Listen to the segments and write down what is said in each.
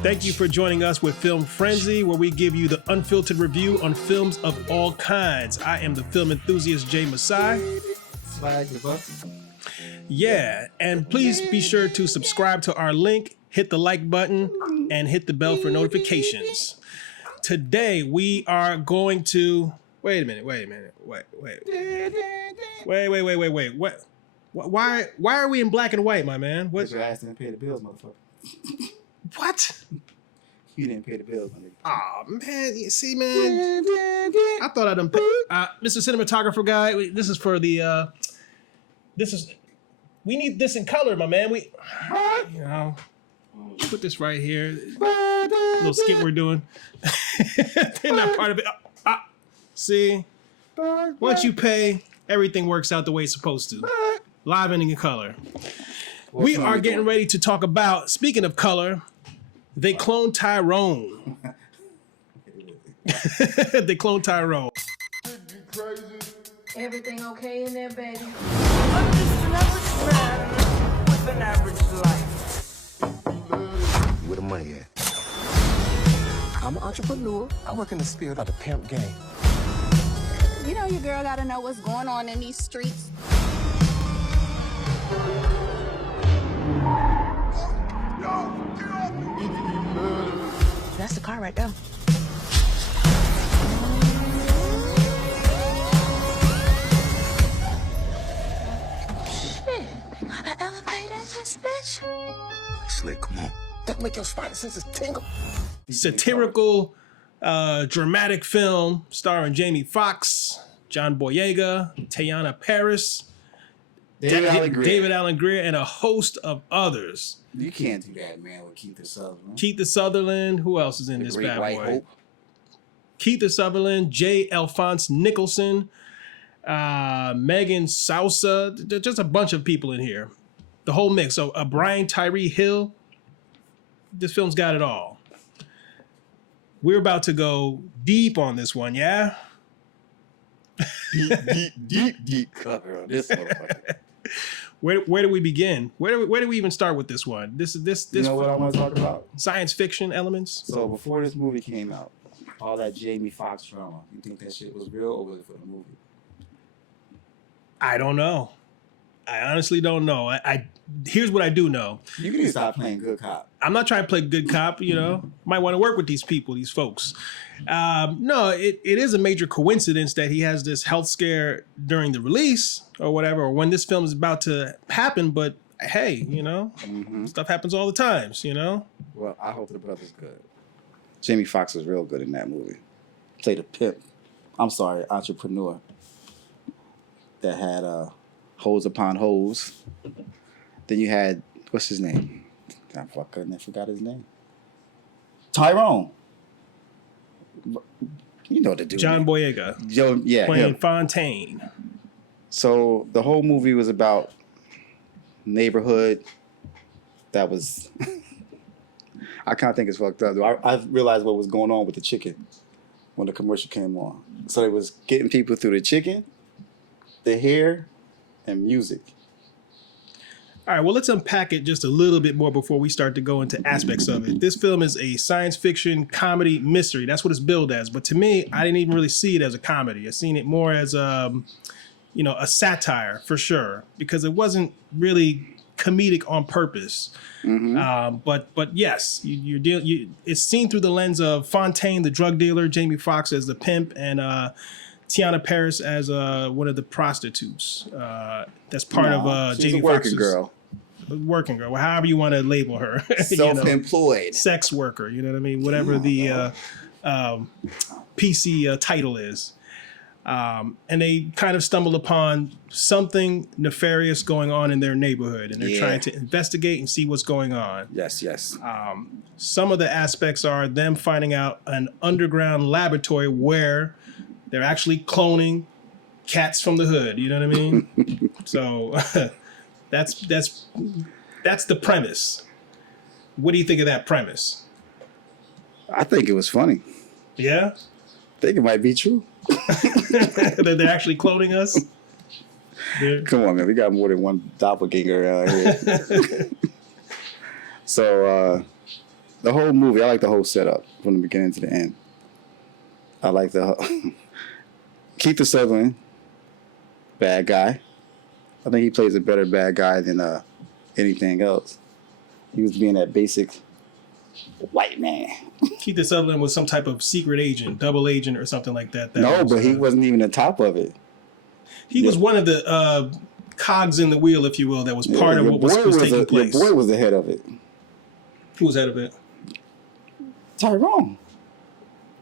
Thank you for joining us with Film Frenzy, where we give you the unfiltered review on films of all kinds. I am the film enthusiast Jay Masai. Yeah, and please be sure to subscribe to our link, hit the like button, and hit the bell for notifications. Today we are going to... Wait a minute. Wait. What? Why are we in black and white, my man? What? Your ass didn't pay the bills, motherfucker. What? You didn't pay the bills, my nigga. Aw, man. You see, man. I thought I done paid. Mr. Cinematographer guy, this is for the... We need this in color, my man. Put this right here. Little skit we're doing. They're not part of it. See? Once you pay, everything works out the way it's supposed to. Live ending in color. We are getting ready to talk about, speaking of color, they cloned Tyrone. They cloned Tyrone. Everything okay in there, baby? I'm just an average man with an average life. Where the money at? I'm an entrepreneur. I work in the spirit of the pimp game. You know your girl gotta know what's going on in these streets. That's the car right there. Shit, an elevator in this bitch. Slick, come on. That make your spider senses tingle. Satirical, dramatic film starring Jamie Foxx, John Boyega, Teyonah Parris, David Allen Greer, and a host of others. You can't do that, man, with Keith Sutherland. Keith Sutherland. Who else is in this bad boy? Keith Sutherland, J. Alphonse Nicholson, Megan Sousa. Just a bunch of people in here. The whole mix. So Brian Tyree Hill. This film's got it all. We're about to go deep on this one, yeah? Deep cover on this motherfucker. Where do we begin? Where do we even start with this one? This. You know what I want to talk about? Science fiction elements. So before this movie came out, all that Jamie Foxx drama, you think that shit was real or was it for the movie? I don't know. I honestly don't know. Here's what I do know. You can stop playing good cop. I'm not trying to play good cop, you know. Might want to work with these people, these folks. No, it is a major coincidence that he has this health scare during the release or whatever, or when this film is about to happen. But hey, you know, stuff happens all the times, you know. Well, I hope the brother's good. Jamie Foxx was real good in that movie. Played a pimp. I'm sorry, entrepreneur that had hoes upon hoes. Then you had, what's his name? I forgot his name. Tyrone. You know the dude. John Boyega. Yeah, playing him. Fontaine. So the whole movie was about neighborhood that was... I kind of think it's fucked up. I realized what was going on with the chicken when the commercial came on. So it was getting people through the chicken, the hair, and music. All right, well, let's unpack it just a little bit more before we start to go into aspects of it. This film is a science fiction comedy mystery. That's what it's billed as. But to me, I didn't even really see it as a comedy. I seen it more as a satire for sure, because it wasn't really comedic on purpose. But yes, it's seen through the lens of Fontaine, the drug dealer, Jamie Foxx as the pimp, and Teyonah Parris as one of the prostitutes. That's part of Jamie Foxx's working girl, well, however you want to label her. Self-employed. Sex worker, you know what I mean? Whatever the PC title is. And they kind of stumbled upon something nefarious going on in their neighborhood, and they're trying to investigate and see what's going on. Yes. Some of the aspects are them finding out an underground laboratory where they're actually cloning cats from the hood. You know what I mean? So that's the premise. What do you think of that premise? I think it was funny. Yeah? I think it might be true. That they're actually cloning us? Come on, man. We got more than one doppelganger out here. So, the whole movie. I like the whole setup from the beginning to the end. I like the Keith Sutherland, bad guy. I think he plays a better bad guy than anything else. He was being that basic white man. Keith Sutherland was some type of secret agent, double agent, or something like that. No, but he wasn't even the top of it. He was one of the cogs in the wheel, if you will, that was part of what was taking place. Your boy was the head of it. Who was head of it? Tyrone.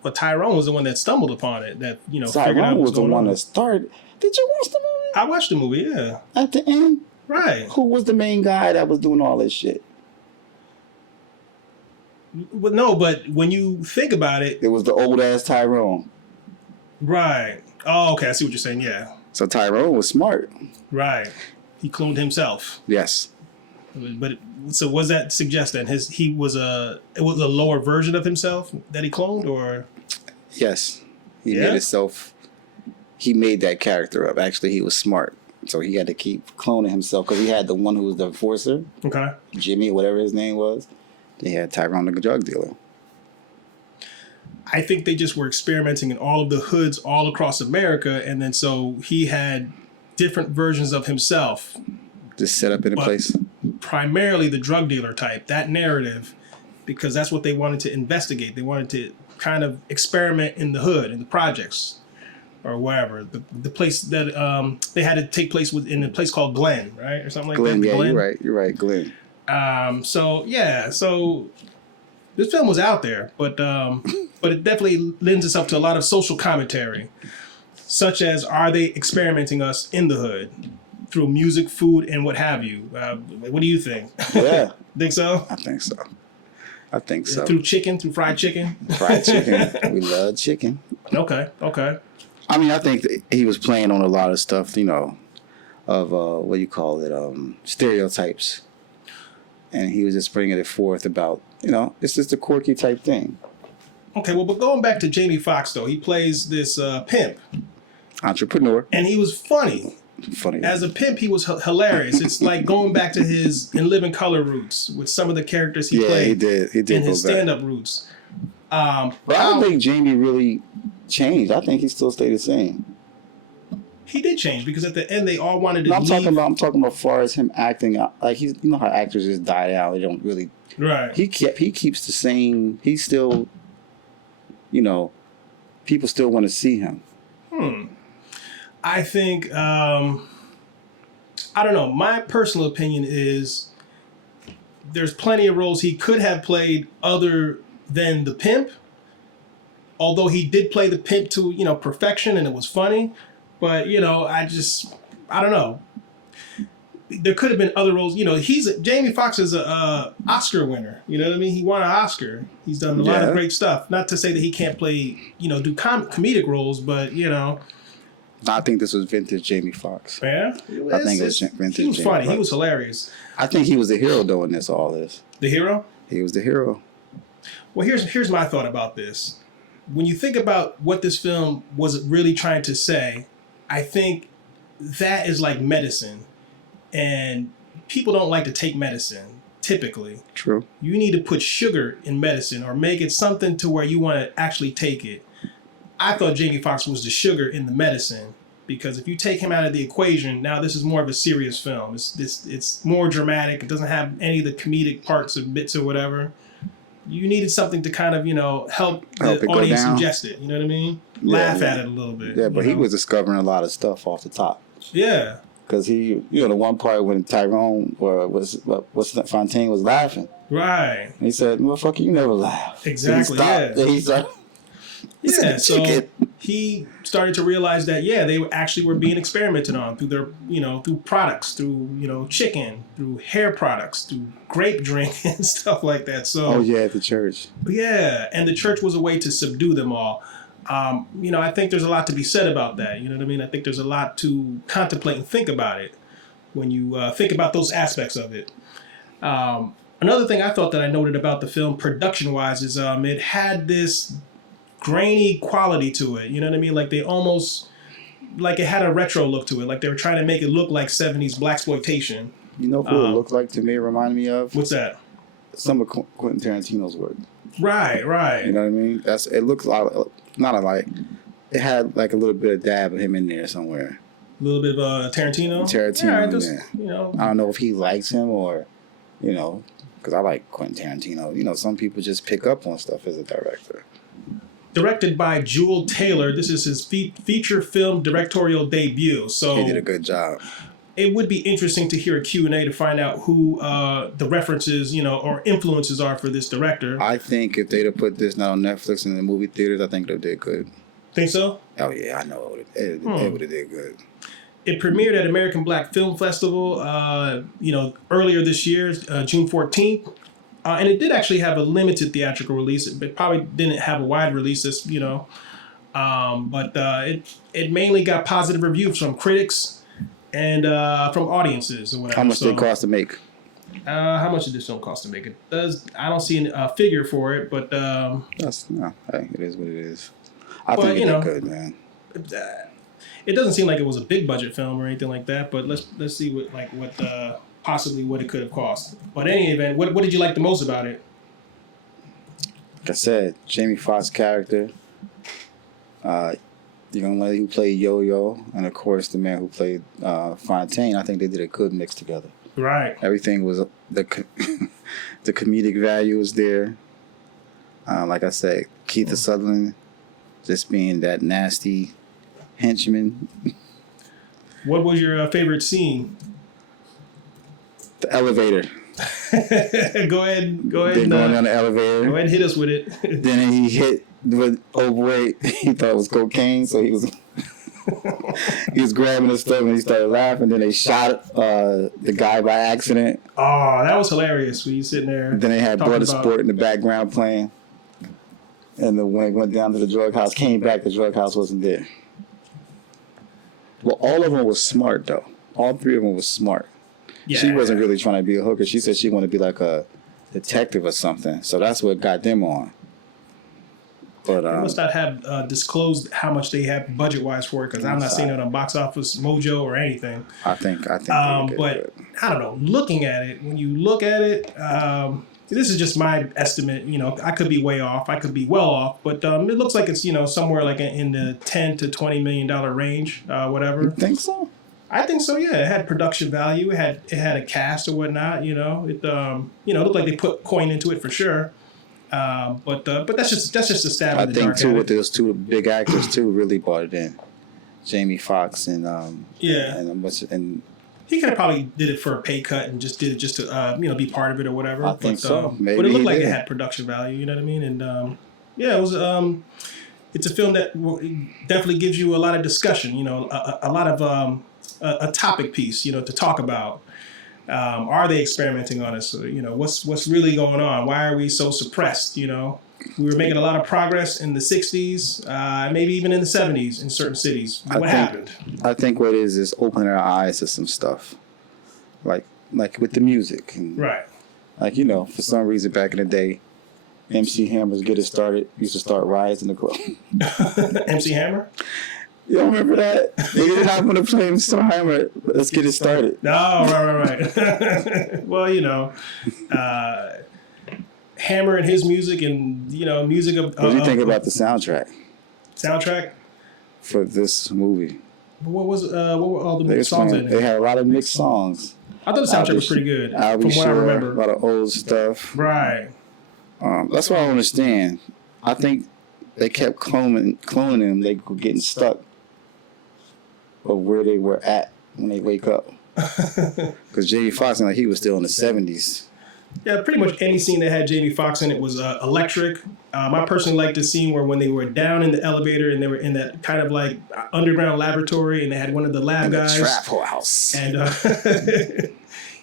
But Tyrone was the one that stumbled upon it. That figured out Tyrone what was the going one on. that started. Did you watch the movie? I watched the movie, yeah. At the end, Right. who was the main guy that was doing all this shit? Well, no, but when you think about it, It was the old ass Tyrone. right. Oh, okay, I see what you're saying. Yeah, So Tyrone was smart. right. He cloned himself. Yes. But so was that suggest then it was a lower version of himself that he cloned, or Yes. He Yeah? made himself. He made that character up. Actually, he was smart. So he had to keep cloning himself because he had the one who was the enforcer, okay? Jimmy, whatever his name was. They had Tyrone, the drug dealer. I think they just were experimenting in all of the hoods all across America, and then so he had different versions of himself, Just set up in a But- place. primarily the drug dealer type, that narrative, because that's what they wanted to investigate. They wanted to kind of experiment in the hood, in the projects, or wherever. The place that they had to take place in a place called Glen, right? Or something like Glenn, that. yeah, Glen. you're right, Glenn. So this film was out there, but it definitely lends itself to a lot of social commentary, such as, are they experimenting us in the hood through music, food, and what have you? What do you think? Yeah, Think so? I think so. Through chicken, through fried chicken? Fried chicken. We love chicken. Okay. I mean, I think that he was playing on a lot of stuff, of what do you call it, stereotypes. And he was just bringing it forth about, it's just a quirky type thing. Okay, well, but going back to Jamie Foxx, though, he plays this pimp, Entrepreneur. and he was funny. Funny. As a pimp, he was hilarious. It's like going back to his In Living Color roots with some of the characters he played. He did in go his back. stand-up roots. But I don't think Jamie really changed. I think he still stayed the same. He did change because at the end they all wanted to No, I'm leave. talking about as far as him acting. Like you know how actors just die out. They don't really. Right. He keeps the same. He's still, people still want to see him. I think I don't know. My personal opinion is there's plenty of roles he could have played other than the pimp. Although he did play the pimp to perfection and it was funny, but I don't know. There could have been other roles. Jamie Foxx is a Oscar winner. You know what I mean? He won an Oscar. He's done a lot of great stuff. Not to say that he can't play, do comedic roles, but I think this was vintage Jamie Foxx. yeah. I think it was vintage. He was Jamie funny. He Foxx. was hilarious. I think he was the hero doing all this. The hero. He was the hero. Well, here's my thought about this. When you think about what this film was really trying to say, I think that is like medicine. And people don't like to take medicine, typically. True. You need to put sugar in medicine or make it something to where you want to actually take it. I thought Jamie Foxx was the sugar in the medicine because if you take him out of the equation, now this is more of a serious film. It's more dramatic. It doesn't have any of the comedic parts or bits or whatever. You needed something to kind of, help Help the it go audience down. ingest it. You know what I mean? Yeah, Laugh yeah. at it a little bit. Yeah, but he was discovering a lot of stuff off the top. Yeah. Because the one part when Tyrone Fontaine was laughing, Right. he said, "Motherfucker, you never laugh." Exactly, He stopped, yeah. and he's like, Yeah, so chicken. he started to realize that they were being experimented on through their through products, through chicken, through hair products, through grape drink and stuff like that. So "Oh yeah, at the church." yeah, and the church was a way to subdue them all. I think there's a lot to be said about that. You know what I mean? I think there's a lot to contemplate and think about it when you think about those aspects of it. Another thing I thought that I noted about the film production-wise is it had this grainy quality to it. You know what I mean? Like they almost, like it had a retro look to it. Like they were trying to make it look like 70s blaxploitation. You know who it looked like to me? It reminded me of What's that? some of Quentin Tarantino's work. Right. You know what I mean? It looks not it had like a little bit of dab of him in there somewhere. A little bit of Tarantino. Yeah, I don't know if he likes him or, because I like Quentin Tarantino. Some people just pick up on stuff as a director. Directed by Juel Taylor. This is his feature film directorial debut. So He did a good job. It would be interesting to hear a Q&A to find out who the references, or influences are for this director. I think if they'd have put this not on Netflix and in the movie theaters, I think they did good. Think so? Oh yeah, I know it would have did good. It premiered at American Black Film Festival, earlier this year, June 14th. And it did actually have a limited theatrical release. It probably didn't have a wide release, but it mainly got positive reviews from critics and from audienses or whatever. How much did it cost to make? How much did this film cost to make? I don't see a figure for it, but Hey, it is what it is. I think it did good, man. It doesn't seem like it was a big budget film or anything like that. But let's see what possibly what it could have cost. But in any event, what did you like the most about it? Like I said, Jamie Foxx character, the young lady who played Yo-Yo, and of course the man who played Fontaine. I think they did a good mix together. Right. Everything was the comedic value was there. Like I said, Keith Sutherland just being that nasty henchman. What was your favorite scene? The elevator. Go ahead. Then going down the elevator. Go ahead and hit us with it. Then he hit with boy. He thought it was cocaine, so he was grabbing his stuff and he started laughing. Then they shot the guy by accident. Oh, that was hilarious when you sitting there. Then they had Bloodsport in the background playing. And then when it went down to the drug house, came back, the drug house wasn't there. Well, all of them was smart though. All three of them was smart. Yeah. She wasn't really trying to be a hooker. She said she wanted to be like a detective or something. So that's what got them on. But they must not have disclosed how much they have budget wise for it because I'm not seeing it on Box Office Mojo or anything. I think. But I don't know. Looking at it, when you look at it, this is just my estimate. I could be way off. I could be well off. But it looks like it's somewhere like in the $10 to $20 million range, whatever. You think so? I think so. Yeah, it had production value. It had a cast or whatnot. It looked like they put coin into it for sure. But that's just a stab in the dark. I think too with those two big actors too really brought it in. Jamie Foxx and and he could have probably did it for a pay cut and just did it just to be part of it or whatever. I think so. Maybe but it looked like it had production value. You know what I mean? And it was. It's a film that definitely gives you a lot of discussion. A lot of a topic piece. To talk about. Are they experimenting on us? What's really going on? Why are we so suppressed? We were making a lot of progress in the 60s, maybe even in the 70s in certain cities. What happened? I think what it is opening our eyes to some stuff, like with the music. And right. For some reason back in the day, MC Hammer's Get It Started used to start riots in the club. MC Hammer? You don't remember that? They didn't have to play Mr. Hammer. Let's get it started. No, right. Well, Hammer and his music and, music of... What do you think about the soundtrack? Soundtrack? For this movie. What were all the mixed songs in it? They had a lot of mixed songs. I thought the soundtrack was pretty good, from what I remember. A lot of old stuff. Right. That's what I don't understand. I think they kept cloning them. They were getting stuck of where they were at when they wake up. Because Jamie Foxx, he was still in the 70s. Yeah, pretty much any scene that had Jamie Foxx in it was electric. I personally liked the scene where when they were down in the elevator and they were in that kind of like underground laboratory and they had one of the lab guys. The trap house. And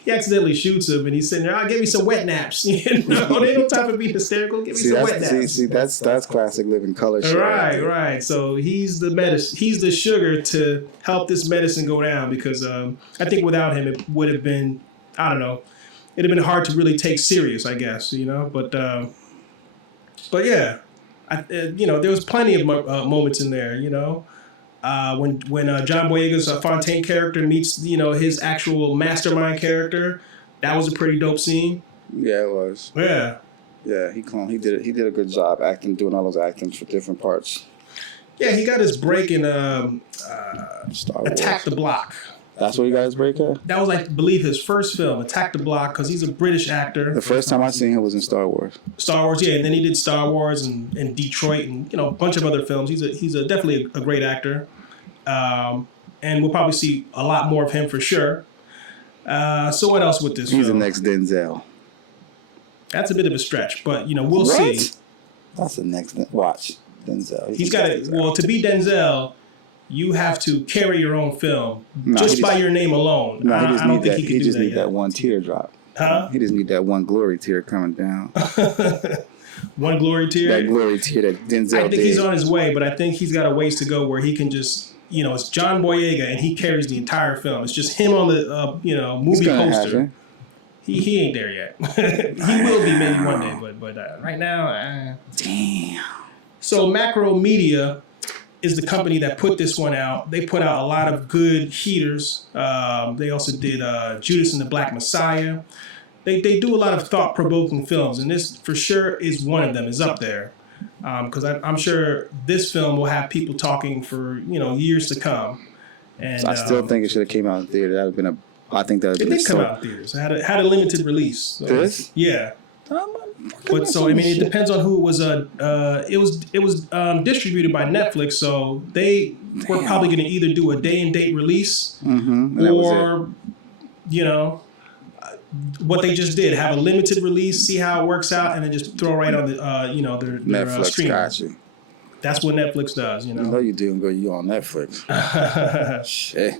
he accidentally shoots him and he's sitting there, give me some wet naps. They ain't no time to be hysterical. Give me some wet naps. See, that's classic living color shit. Right. So he's the medicine. He's the sugar to help this medicine go down because I think without him it would have been, I don't know, it'd have been hard to really take serious, I guess, But yeah, there was plenty of moments in there, when John Boyega's Fontaine character meets, his actual mastermind character, that was a pretty dope scene. Yeah, it was. Yeah. Yeah, he did it. He did a good job doing all those actings for different parts. Yeah, he got his break in Star Wars. Attack the Block. That's what you guys break at? That was, I believe, his first film, Attack the Block, because he's a British actor. The first time I seen him was in Star Wars. Star Wars, yeah, and then he did Star Wars and Detroit and a bunch of other films. He's definitely a great actor, and we'll probably see a lot more of him for sure. So what else with this He's film? the next Denzel. That's a bit of a stretch, but we'll see. That's the next watch Denzel. He's got it. Well, to be Denzel, you have to carry your own film just by your name alone. No, I don't think he He could just do need that that one teardrop. Huh? He just need that one glory tear coming down. One glory tear. That glory tear that Denzel I think did. he's on his way, but I think he's got a ways to go where he can just, it's John Boyega and he carries the entire film. It's just him on the, movie poster. Happen. He ain't there yet. He will be maybe one day, but right now, Damn. So Macro Media is the company that put this one out. They put out a lot of good heaters. They also did Judas and the Black Messiah. They do a lot of thought-provoking films, and this for sure is one of them. Is up there because I'm sure this film will have people talking for years to come. And So I still think it should have came out in theater. That would have been I think that would it have been did come out in theaters. It had a limited release. So, This? yeah. But so I mean, it depends on who it was. It was distributed by Netflix, so they were probably going to either do a day and date release, And that was or what they just did, have a limited release, see how it works out, and then just throw right on the their Netflix stream. got you. That's what Netflix does, I know you do, and go you on Netflix. Shit.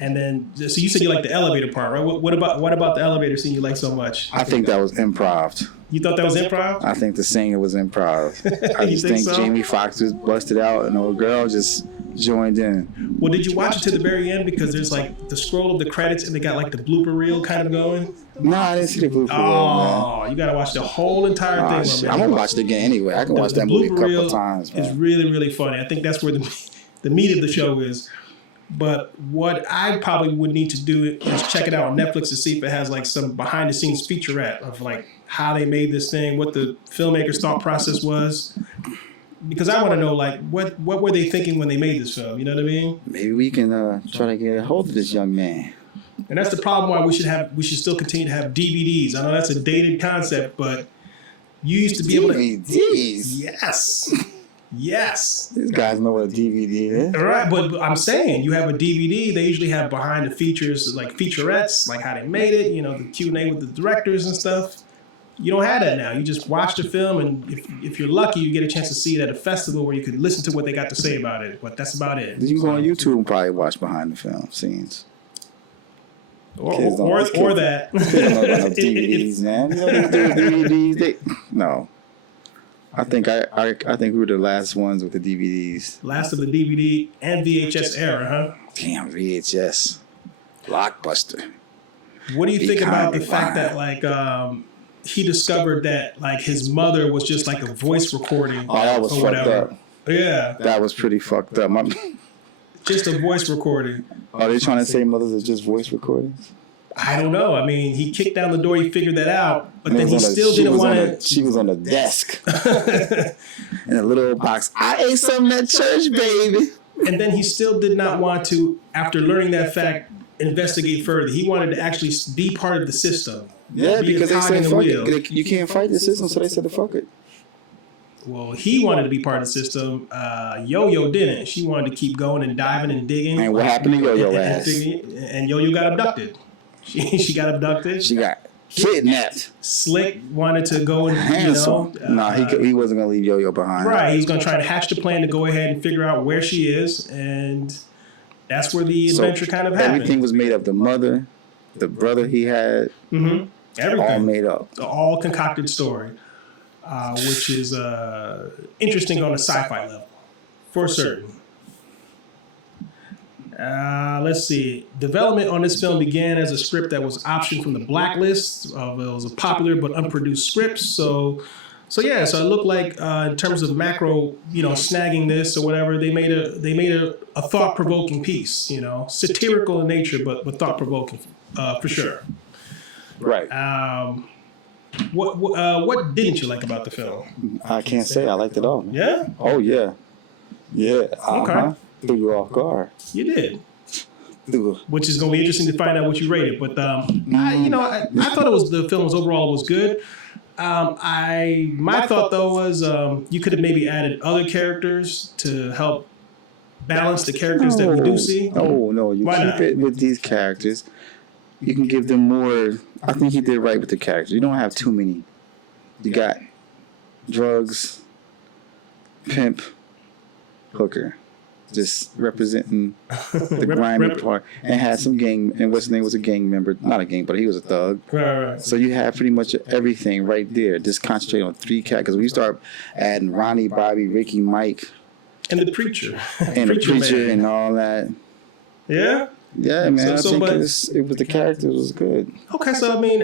And then, so you said you like the elevator part, right? What about the elevator scene you like so much? I think that was improv. You thought that was improv? I think the singer was improv. I You just think think so? Jamie Foxx just busted out and the old girl just joined in. Well, did you watch it to the very end? Because there's like the scroll of the credits and they got like the blooper reel kind of going. Nah, I didn't see the blooper reel, man. Oh, you got to watch the whole entire Oh, thing. shit. I'm gonna watch it again anyway. I can watch that movie a blooper couple reel of times, It's man. really, really funny. I think that's where the meat of the show is. But what I probably would need to do is check it out on Netflix to see if it has like some behind the scenes featurette of like how they made this thing, what the filmmaker's thought process was. Because I want to know like what were they thinking when they made this film? You know what I mean? Maybe we can try to get a hold of this young man. And that's the problem why we should still continue to have DVDs. I know that's a dated concept, but you used to be able to. DVDs. Yes. These guys know what a DVD is. Right, but I'm saying you have a DVD. They usually have behind the features, like featurettes, like how they made it. The Q&A with the directors and stuff. You don't have that now. You just watch the film, and if you're lucky, you get a chance to see it at a festival where you could listen to what they got to say about it. But that's about it. You can go on YouTube and probably watch behind the film scenes. Or Kids that. They don't know about no DVDs, man. You know what they do with DVDs? No. I think we were the last ones with the DVDs. Last of the DVD and VHS era, huh? Damn, VHS. Blockbuster. What do you think about the fact that like he discovered that like his mother was just like a voice recording Oh, that was or fucked whatever? up. Yeah, That was pretty fucked up. just a voice recording. Are they trying to say mothers are just voice recordings? I don't know. I mean, he kicked down the door. He figured that out, but And then it he was on still she didn't was on want She was on the desk in a little box. I ate something at church, baby. And then he still did not want to, after learning that fact, investigate further. He wanted to actually be part of the system. Yeah, Be a because they cog said in the fuck wheel. it. You can't fight the system, so they said to fuck it. Well, he wanted to be part of the system. Yo-Yo didn't. She wanted to keep going and diving and digging. And what happened to Yo-Yo ass? And Yo-Yo got abducted. She got abducted. She got kidnapped. Slick wanted to go and, Handsome. Nah, he wasn't gonna leave Yo-Yo behind. right, he's going to try to hatch the plan to go ahead and figure out where she is. And that's where the adventure kind of happened. Everything was made up. The mother, the brother he had, Everything. all made up. The all concocted story, which is interesting on a sci-fi level, for certain. Let's see. Development on this film began as a script that was optioned from the blacklist. It was a popular but unproduced script. So it looked like in terms of macro, snagging this or whatever, they made a thought-provoking piece. Satirical in nature, but thought-provoking for sure. Right. What didn't you like about the film? I can't say I liked it all. Man. Yeah? Oh yeah, yeah. Okay. Threw you off guard. You did. Threw- Which is going to be interesting to find out what you rated. But I thought the film was overall was good. My thought though was you could have maybe added other characters to help balance the characters that we do see. No. You Why keep not? it with these characters. You can give them more. I think he did right with the characters. You don't have too many. You got drugs, pimp, hooker. Just representing the grimy part, and had some gang. And what's his name was a gang member, not a gang, but he was a thug. Right. So you have pretty much everything right there. Just concentrate on 3 characters. Because when you start adding Ronnie, Bobby, Ricky, Mike, And the preacher. and the preacher man. and all that, Yeah? yeah, man, So- I think but- it was the characters was good. Okay, so I mean,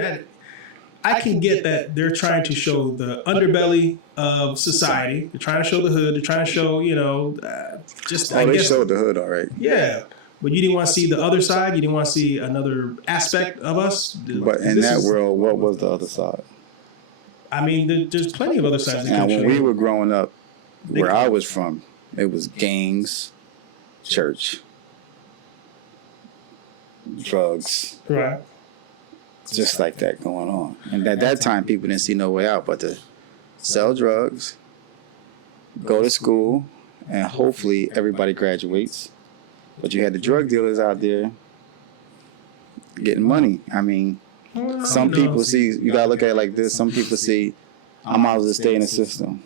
I can get that they're trying to show the underbelly of society. They're trying to show the hood. They're trying to show, I They guess, showed the hood, all right. yeah. But you didn't want to see the other side. You didn't want to see another aspect of us. But in that world, what was the other side? I mean, there's plenty of other sides. Now, That when can we show. were growing up, where I was from, it was gangs, church, drugs, Right. just like that going on. And at that time, people didn't see no way out but to sell drugs, go to school, and hopefully everybody graduates. But you had the drug dealers out there getting money. I mean, some people see, you gotta look at it like this, some people see, I might as well stay in the system.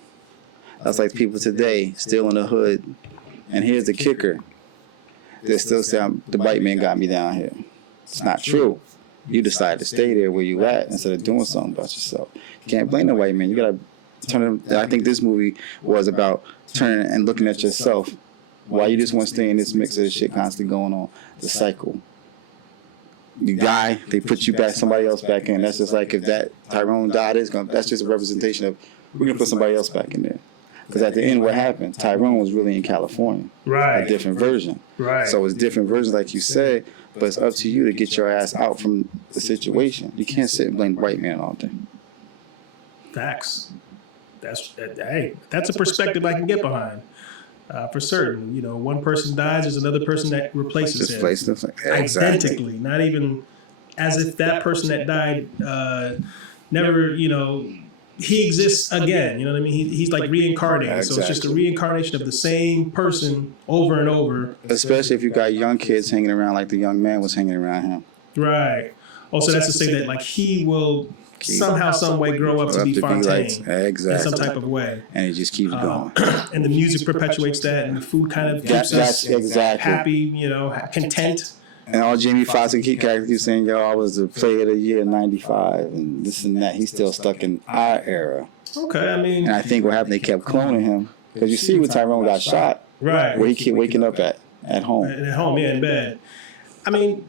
That's like people today, still in the hood. And here's the kicker. They still say, the white man got me down here. It's not true. You decided to stay there where you at instead of doing something about yourself. You can't blame the white man. You gotta turn it. I think this movie was about turning and looking at yourself. Why you just want to stay in this mix of this shit constantly going on? The cycle. You die, they put you back, somebody else back in. That's just like if that Tyrone died, that's just a representation of we're gonna put somebody else back in there. Because at the end, what happened? Tyrone was really in California. Right. A different version. Right. So it's different versions, like you said, but it's up to you to get your ass out from the situation. You can't sit and blame the white man all day. Facts. That's a perspective I can get behind. For certain, one person dies, there's another person that replaces Just him. place them. Identically, not even as if that person that died never, he exists again. You know what I mean? He's like reincarnated. So it's just a reincarnation of the same person over and over. Especially if you got young kids hanging around like the young man was hanging around him. Right. Also, that's to say that like he will somehow, some way grow up to be Fontaine in some type of way. And it just keeps going. And the music perpetuates that, and the food kind of keeps us happy, content. And all Jamie Foxx and Keith characters keep saying, yo, I was the player of the year in 95 and this and that. He's still stuck in our era. Okay, I mean. And I think what happened, they kept cloning him. Because you see when Tyrone got shot, right, where he kept waking up at home. At home, yeah, in bed. I mean,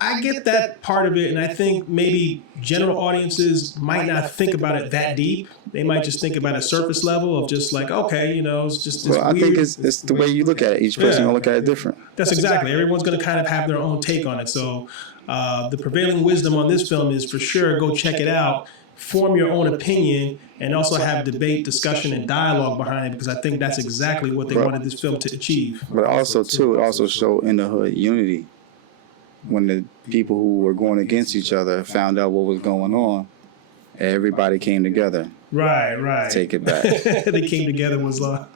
I get that part of it, and I think maybe general audiences might not think about it that deep. They might just think about a surface level of just like, okay, it's just this Well, I weird. think it's the way you look at it. Each person gonna look at it different. That's exactly. Everyone's going to kind of have their own take on it. So the prevailing wisdom on this film is for sure go check it out, form your own opinion, and also have debate, discussion, and dialogue behind it, because I think that's exactly what they wanted this film to achieve. But also, too, it also showed in the hood unity. When the people who were going against each other found out what was going on, everybody came together. Right. Take it back. They came together, was on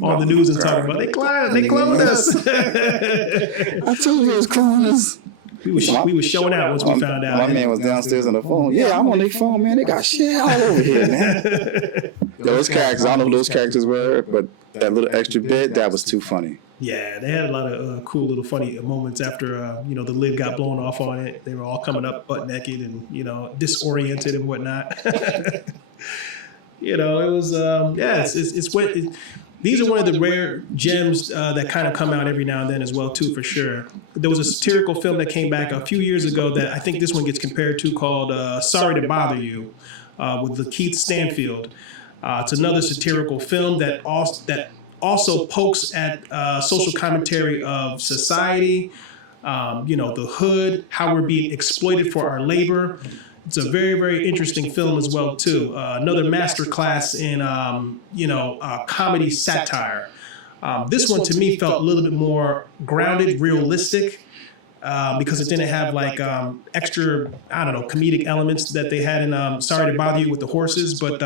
the news and talking about they cloned us. I told you it was cloners. We were showing out once we found out. My man was downstairs on the phone. Yeah, I'm on their phone, man. They got shit all over here, man. Those characters, I don't know who those characters were, but that little extra bit, that was too funny. Yeah, they had a lot of cool little funny moments after the lid got blown off on it. They were all coming up butt naked and disoriented and whatnot. It was it's what. These are one of the rare gems that kind of come out every now and then as well too, for sure. There was a satirical film that came back a few years ago that I think this one gets compared to called "Sorry to Bother You" with Lakeith Stanfield. It's another satirical film that also pokes at social commentary of society, the hood, how we're being exploited for our labor. It's a very, very interesting film as well too. Another masterclass in comedy satire. This one to me felt a little bit more grounded, realistic, because it didn't have like extra, I don't know, comedic elements that they had in Sorry to Bother You with the horses, but.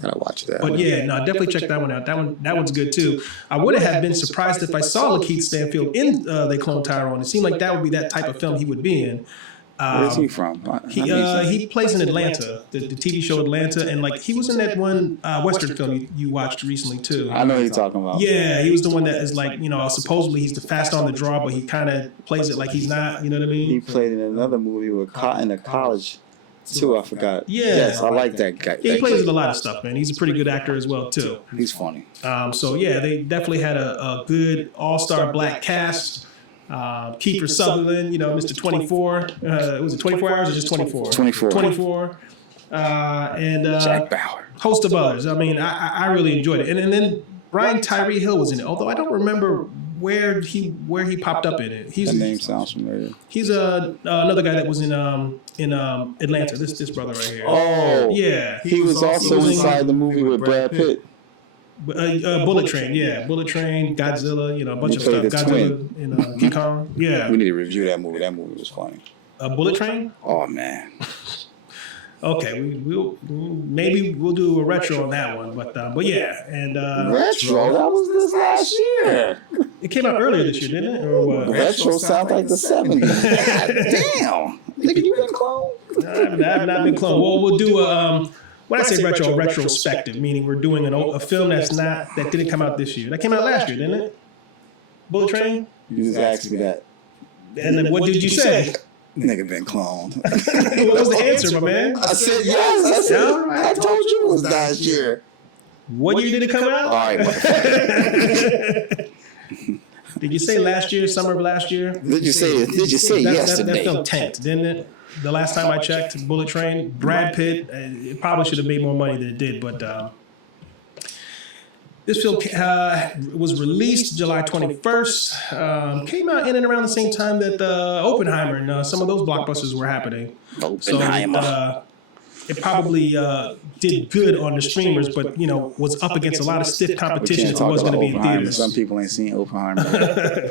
Gotta watch that. But yeah, no, definitely check that one out. That one's good too. I wouldn't have been surprised if I saw Lakeith Stanfield in They Cloned Tyrone. It seemed like that would be that type of film he would be in. Where's he from? He plays in Atlanta, the TV show Atlanta, and like he was in that one Western film you watched recently too. I know who you're talking about. Yeah, he was the one that is like, supposedly he's the fast on the draw, but he kind of plays it like he's not. You know what I mean? He played in another movie with in a college too. I forgot. Yeah, yes, I like that guy. Yeah, he plays with a lot of stuff, man. He's a pretty good actor as well too. He's funny. So yeah, they definitely had a good all-star black cast. Kiefer Sutherland, Mr. 24. Was it 24 hours or just 24? 24. 24. And Jack Bauer. Host of others. I mean, I really enjoyed it. And then Brian Tyree Hill was in it, although I don't remember where he popped up in it. That name sounds familiar. He's another guy that was in Atlanta. This brother right here. Oh, yeah. He was also inside the movie with Brad Pitt. Bullet Train, yeah. Bullet Train, Godzilla, a bunch of stuff. Godzilla in King Kong, yeah. We need to review that movie. That movie was funny. Bullet Train? Oh, man. Okay, maybe we'll do a retro on that one, but yeah, and retro. That was this last year. It came out earlier this year, didn't it? Or what? Retro sounds like the 70s. Damn, nigga, you been cloned? I've not been cloned. Well, we'll do when I say retro, retrospective, meaning we're doing a film that didn't come out this year. That came out last year, didn't it? Bullet Train. You just asked me that. And then what did you say? Nigga been cloned. What was the answer, my man? I said yes. I told you it was last year. What year did it come out? All right, motherfucker. Did you say last year, summer of last year? Did you say yesterday? That film tanked, didn't it? The last time I checked, Bullet Train, Brad Pitt, it probably should have made more money than it did, but this film was released July 21st, came out in and around the same time that Oppenheimer and some of those blockbusters were happening. Oppenheimer. So it probably did good on the streamers, but was up against a lot of stiff competition if it was going to be in theaters. Some people ain't seen Oppenheimer.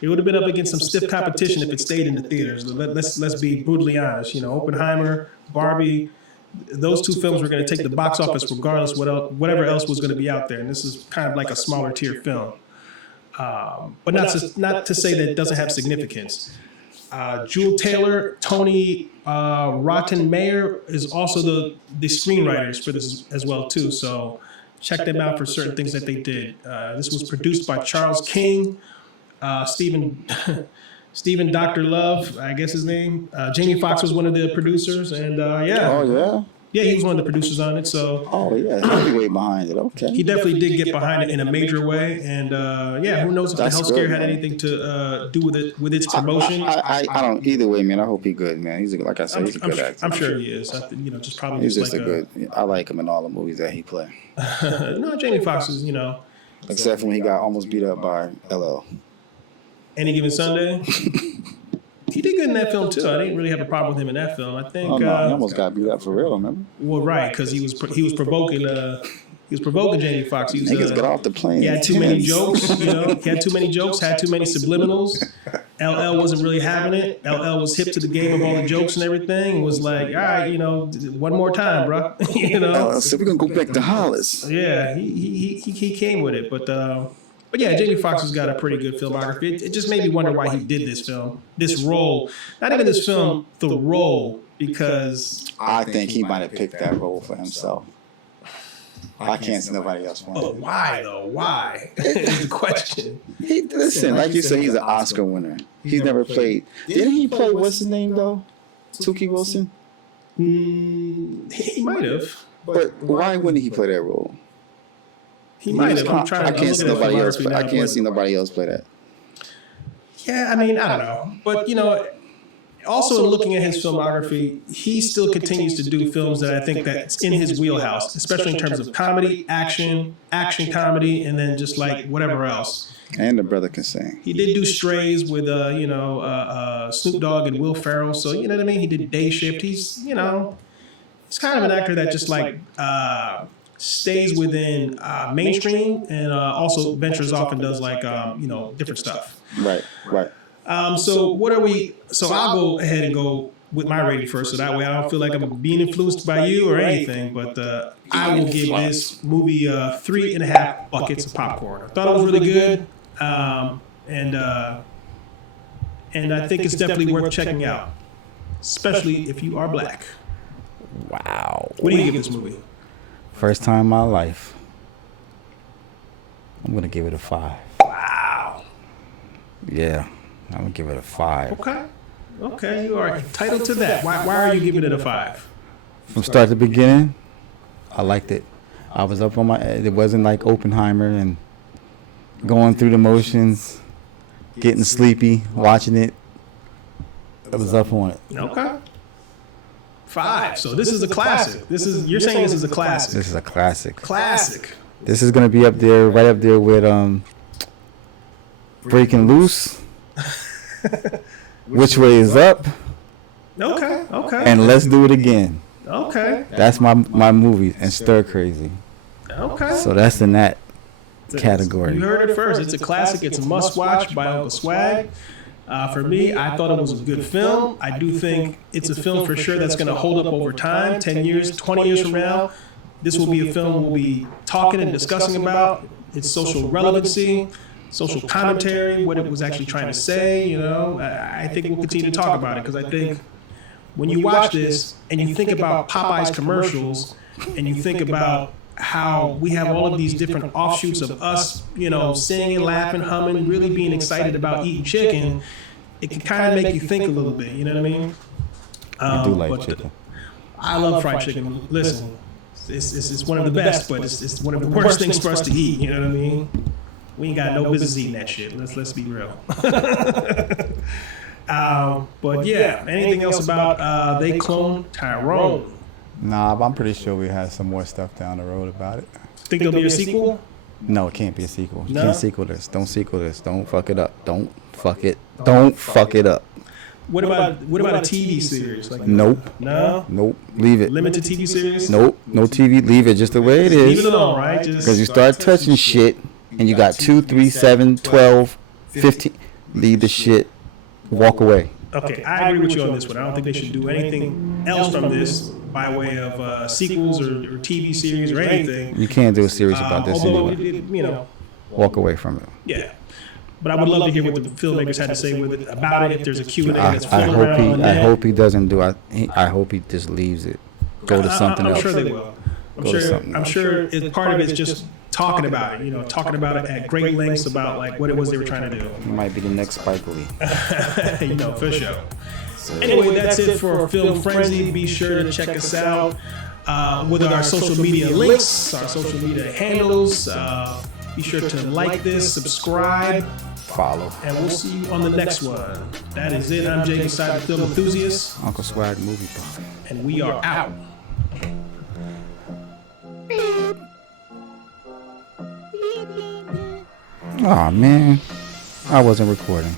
It would have been up against some stiff competition if it stayed in the theaters. Let's be brutally honest. Oppenheimer, Barbie, those two films were going to take the box office regardless whatever else was going to be out there. And this is kind of like a smaller tier film. But not to say that it doesn't have significance. Juel Taylor, Tony Rettenmaier is also the screenwriters for this as well too. So check them out for certain things that they did. This was produced by Charles King. Stephen Dr. Love, I guess his name. Jamie Foxx was one of the producers, and yeah. Oh yeah. Yeah, he was one of the producers on it. So. Oh yeah, heavyweight behind it. Okay. He definitely did get behind it in a major way, and yeah, who knows if the health scare had anything to do with its promotion? I don't. Either way, man. I hope he's good, man. He's like I said, he's a good actor. I'm sure he is. Just probably. He's just a good. I like him in all the movies that he played. No, Jamie Foxx is Except when he got almost beat up by LL. Any Given Sunday. He did good in that film too. I didn't really have a problem with him in that film. I think. Oh no, he almost got beat up for real, remember? Well, right, because he was provoking. He was provoking Jamie Foxx. Niggas got off the plane. He had too many jokes. He had too many jokes. Had too many subliminals. LL wasn't really having it. LL was hip to the game of all the jokes and everything. Was like, all right, one more time, bro. So we're gonna go back to Hollis. Yeah, he came with it, but yeah, Jamie Foxx has got a pretty good filmography. It just made me wonder why he did this role. Not even this film, the role, because I think he might have picked that role for himself. I can't see nobody else want it. But why though? Why is the question. Listen, like you said, he's an Oscar winner. He's never played. Didn't he play what's his name though? Tukey Wilson. He might have. But why wouldn't he play that role? He might have. I can't see nobody else. I can't see nobody else play that. Yeah, I mean, I don't know, but Also, in looking at his filmography, he still continues to do films that I think that's in his wheelhouse, especially in terms of comedy, action comedy, and then just like whatever else. And the brother can sing. He did do Strays with Snoop Dogg and Will Ferrell, so you know what I mean. He did Day Shift. He's he's kind of an actor that just like stays within mainstream and also ventures off and does like different stuff. Right. So what are we? So I'll go ahead and go with my rating first, so that way I don't feel like I'm being influenced by you or anything. But I will give this movie 3.5 buckets of popcorn. I thought it was really good, and I think it's definitely worth checking out, especially if you are black. Wow. What do you give this movie? First time in my life. I'm gonna give it a 5. Wow. Yeah, I'm gonna give it a 5. Okay, you are entitled to that. Why are you giving it a 5? From start to beginning, I liked it. I was up on my. It wasn't like Oppenheimer and going through the motions, getting sleepy, watching it. I was up on it. Okay. 5. So this is a classic. You're saying this is a classic. This is a classic. Classic. This is gonna be up there, right up there with Breaking Loose. Which Way Is Up? Okay. And Let's Do It Again. Okay. That's my movie, and Stir Crazy. Okay. So that's in that category. You heard it first. It's a classic. It's a must-watch by Uncle Swag. For me, I thought it was a good film. I do think it's a film for sure that's going to hold up over time, 10 years, 20 years from now. This will be a film we'll be talking and discussing about. Its social relevancy, social commentary, what it was actually trying to say, I think we'll continue to talk about it because I think when you watch this and you think about Popeye's commercials and you think about how we have all of these different offshoots of us, singing, laughing, humming, really being excited about eating chicken, it can kind of make you think a little bit, you know what I mean? I do like chicken. I love fried chicken. Listen, it's one of the best, but it's one of the worst things for us to eat, you know what I mean? We ain't got no business eating that shit. Let's be real. But yeah, anything else about They Cloned Tyrone? Nah, but I'm pretty sure we have some more stuff down the road about it. Think there'll be a sequel? No, it can't be a sequel. You No? can't sequel this. Don't sequel this. Don't fuck it up. Don't fuck it. Don't fuck it up. What about a TV series? Like, Nope. No? Nope. Leave it. Limited TV series? Nope. No TV. Leave it just the way it Leave is. it alone, right? Because you start touching shit, and you got 2, 3, 7, 12, 15. Leave the shit. Walk away. Okay, I agree with you on this one. I don't think they should do anything else from this by way of sequels or TV series or anything. You can't do a series about this Although, anyway. Walk away from it. Yeah. But I would love to hear what the filmmakers had to say with it about it. If there's a Q&A that's I floating around on the I net. hope he doesn't do. I hope he just leaves it. Go to something I'm else. sure they will. I'm sure part of it's just talking about it. Talking about it at great lengths about like what it was they were trying to do. He might be the next Spike Lee. For sure. Anyway, that's it for Film Frenzy. Be sure to check us out with our social media links, our social media handles. Be sure to like this, subscribe, Follow. and we'll see you on the next one. That is it. I'm Jay Beside the Film Enthusiast, Uncle Swag Movie Pod. and we are out. Aw, man. I wasn't recording.